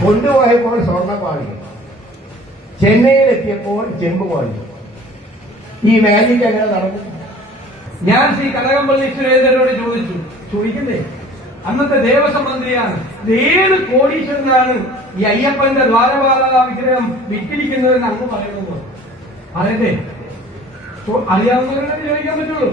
കൊണ്ടുപോയപ്പോൾ സ്വർണ്ണപ്പാളി, ചെന്നൈയിലെത്തിയപ്പോൾ ചെമ്പുപാളി. ഈ മാജിക് എങ്ങനെ നടന്നു? ഞാൻ ശ്രീ കനകംപള്ളി സുരേന്ദ്രനോട് ചോദിക്കുന്നേ, അന്നത്തെ ദേവസ്വം മന്ത്രിയാണ്, ഏത് കോടീശ്വരനാണ് ഈ അയ്യപ്പന്റെ ദ്വാരപാല വിഗ്രഹം വിറ്റിരിക്കുന്നതെന്ന് അങ്ങ് പറയുന്നത്? പറയട്ടെ, അറിയാവുന്നവരുടെ ചോദിക്കാൻ പറ്റുള്ളൂ.